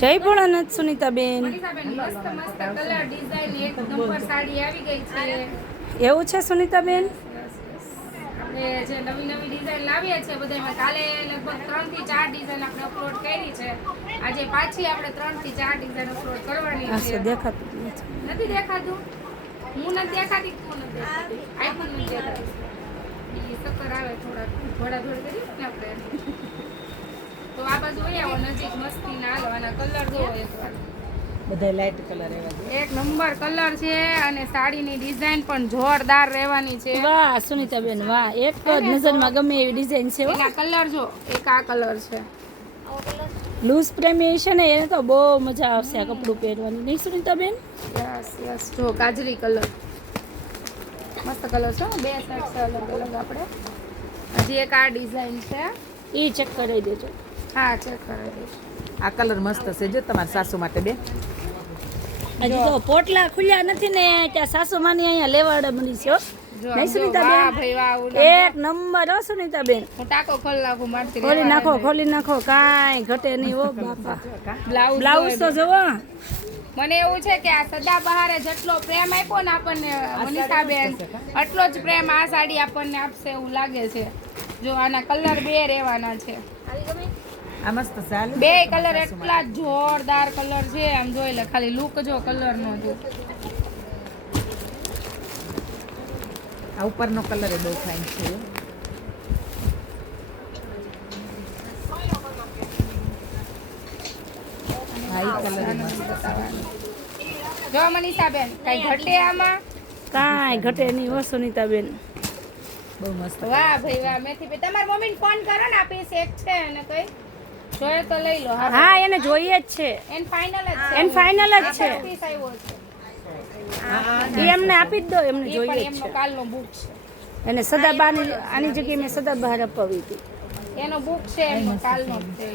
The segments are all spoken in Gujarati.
જય ભોળાનાથ સુનીતાબેન. મસ્ત મસ્ત કલર ડિઝાઇન એક નંબર સાડી આવી ગઈ છે. એવું છે સુનીતાબેન? આપણે જે નવી નવી ડિઝાઇન લાવીએ છીએ બધામાં કાલે લગભગ 3 થી 4 ડિઝાઇન આપણે અપલોડ કરી છે. આજે પાછી આપણે 3 થી 4 ડિઝાઇન અપલોડ કરવાની છે. દેખાતું નથી દેખાતું? હું નથી દેખાતી, કોણ નથી દેખાતી? આઈફોન નથી દેખાતી. ઈ ચક્કર આવે થોડા થોડી કરીએ ને આપણે. તો આ બાજુ હોય આવો નજીક મસ્તી ના હાલો. આના કલર જોવો એકવાર. બધા લાઈટ કલર એવા છે. એક નંબર કલર છે અને સાડીની ડિઝાઇન પણ જોરદાર રહેવાની છે. વાહ સુનીતાબેન વાહ, એક જ નજરમાં ગમે એવી ડિઝાઇન છે. એના કલર જો, એક આ કલર છે. લૂઝ પ્રેમી છે ને, એને તો બહુ મજા આવશે આ કપડું પહેરવાની, નહીં સુનીતાબેન? યસ યસ, જો કાજરી કલર મસ્ત કલર છે. બે સેટ છે અલગ અલગ. આપણે હજી એક આ ડિઝાઇન છે. એ ચેક કરી દેજો. હા ચેક કરી દઈશ. આ કલર મસ્ત છે, જો તમારા સાસુ માટે બે. હજી તો પોટલા ખુલ્યા નથી ને ત્યાં સાસુમાની અહીંયા લેવાડે મળી છે. જો નહીં જો, સુનીતાબેન? વાહ ભાઈ વાહ. એક નંબર હો સુનીતાબેન. હું ટાકો ખોલી નાખું મારતી. ખોલી નાખો, કાંઈ ઘટે નહીં હો બાપા. બ્લાઉઝ બ્લાઉઝ તો જોવો. મને એવું છે કે આ સદાબહારે જેટલો પ્રેમ આપ્યો ને આપણને મનીષાબેન, એટલો જ પ્રેમ આ સાડી આપણને આપશે એવું લાગે છે. જો આના કલર બે રહેવાના છે. આ મસ્ત છે. હાલ બે કલર એટલા જ જોરદાર કલર છે. આમ જોઈ લે ખાલી લુક જો કલર નો જો. આ ઉપરનો કલર બહુ ફાઇન છે. આ કલર જો મનીષાબેન કઈ ઘટે આમાં? કાંઈ ઘટે નહીં હો સુનીતાબેન. બહુ મસ્ત. વાહ ભાઈ વાહ. મેથી ભાઈ તમારા મમ્મીને ફોન કરો ને, આ પીસ એક છે અને કઈ જોઈએ તો લઈ લો. હા એને જોઈએ જ છે. એન ફાઇનલ જ છે. એન ફાઇનલ જ છે. પીસ આવ્યો છે. એ એમને આપી જ દો, એમને એ જોઈએ પણ જ એમનો છે. કાલનો બુક છે. એને સદાબહારની આની જગ્યાએ મેં સદાબહાર અપાવી હતી. એનો બુક છે એમનો કાલનો છે.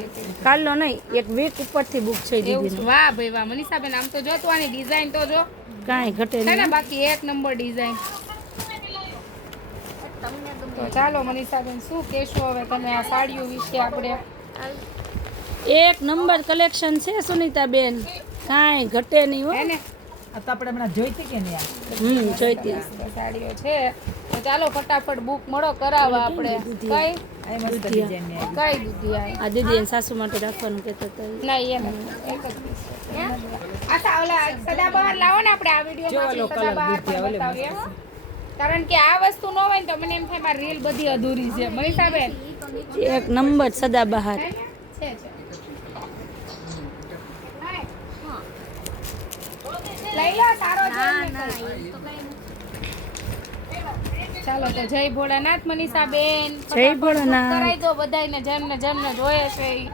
કાલનો નહીં, એક વીક ઉપરથી બુક છે એવું છે. દીદીનો. વાહ ભાઈ વાહ મનીષાબેન, આમ તો જો તું આની ડિઝાઇન તો જો કાંઈ ઘટે છે ને, નહીં. બાકી એક નંબર ડિઝાઇન. તો ચાલો મનીષાબેન, શું કહેશો હવે તમે આ સાડીઓ વિશે? આપણે એક નંબર કલેક્શન છે સુનીતાબેન, કાંઈ ઘટે નહીં હો. હે ને આ તો આપણે હમણાં જોઈતી કે નહીં? જોઈતી. સાડીઓ છે તો ચાલો ફટાફટ બુક મળો કરાવવા આપણે. કઈ આ મસ્ત ડિઝાઇન ને કઈ દીધી આ દીદી એને સાસુ માટે રાખવાનું કહેતા હતા. ના એ નથી, એક જ piece છે. આ ઓલા સદાબહાર લાવો ને આપણે આ વિડીયોમાં જો ઓલો સદાબહાર colour પણ દીધી, બતાવીએ. કારણ કે આ વસ્તુ ન હોય ને તો મને એમ થાય મારી રીલ બધી અધૂરી છે. મનીષાબેન એક નંબર સદાબહાર. છે છે. લઈ લો સારો છે. ચાલો તો જય ભોળાનાથ મનીષાબેન. જય ભોળાનાથ. કરાઈ દો બધાને, જેમને જેમને જોઈએ છે ઈ.